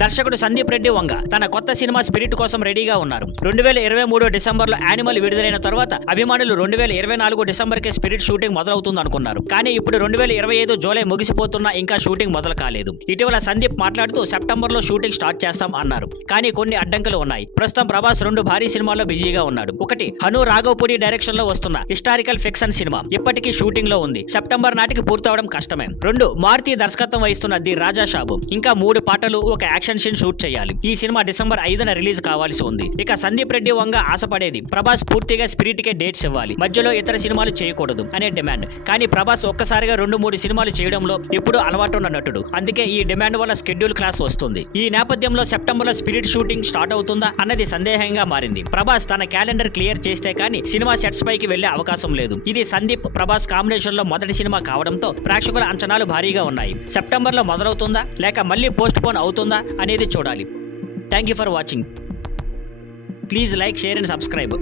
దర్శకుడు సందీప్ రెడ్డి వంగ తన కొత్త సినిమా స్పిరిట్ కోసం రెడీగా ఉన్నారు. 2023 డిసెంబర్లో యానిమల్ విడుదలైన తర్వాత అభిమానులు 2024 డిసెంబర్కే స్పిరిట్ షూటింగ్ మొదలవుతుంది అనుకున్నారు. కానీ ఇప్పుడు 2025 జూలై ముగిసిపోతున్నా ఇంకా షూటింగ్ మొదలు కాలేదు. ఇటీవల సందీప్ మాట్లాడుతూ సెప్టెంబర్లో షూటింగ్ స్టార్ట్ చేస్తాం అన్నారు. కానీ కొన్ని అడ్డంకులు ఉన్నాయి. ప్రస్తుతం ప్రభాస్ 2 భారీ సినిమాల్లో బిజీగా ఉన్నాడు. ఒకటి హను రాఘవపూడి డైరెక్షన్ లో వస్తున్న హిస్టారికల్ ఫిక్షన్ సినిమా ఇప్పటికీ షూటింగ్ లో ఉంది. సెప్టెంబర్ నాటికి పూర్తవడం కష్టమే. 2 మారుతి దర్శకత్వం వహిస్తున్న ది రాజా షాబు ఇంకా 3 పాటలు ఒక యాక్షన్ సీన్ షూట్ చేయాలి. ఈ సినిమా డిసెంబర్ 5న రిలీజ్ కావాల్సి ఉంది. ఇక సందీప్ రెడ్డి వంగ ఆశపడేది ప్రభాస్ పూర్తిగా స్పిరిట్ కే డేట్స్ ఇవ్వాలి, మధ్యలో ఇతర సినిమాలు చేయకూడదు అనే డిమాండ్. కానీ ప్రభాస్ ఒక్కసారిగా 2-3 సినిమాలు చేయడంలో ఎప్పుడూ అలవాటున్న నటుడు. అందుకే ఈ డిమాండ్ వల్ల స్కెడ్యూల్ క్లాస్ వస్తుంది. ఈ నేపథ్యంలో సెప్టెంబర్ లో స్పిరిట్ షూటింగ్ స్టార్ట్ అవుతుందా అన్నది సందేహంగా మారింది. ప్రభాస్ తన క్యాలెండర్ క్లియర్ చేస్తే కానీ సినిమా సెట్స్ పైకి వెళ్లే అవకాశం లేదు. ఇది సందీప్ ప్రభాస్ కాంబినేషన్ లో మొదటి సినిమా కావడంతో ప్రేక్షకుల అంచనాలు భారీగా ఉన్నాయి. సెప్టెంబర్ లో మొదలవుతుందా లేక మళ్ళీ పోస్ట్ పోన్ అవుతుందా అనేది చూడాలి. Thank you for watching. Please like, share and subscribe.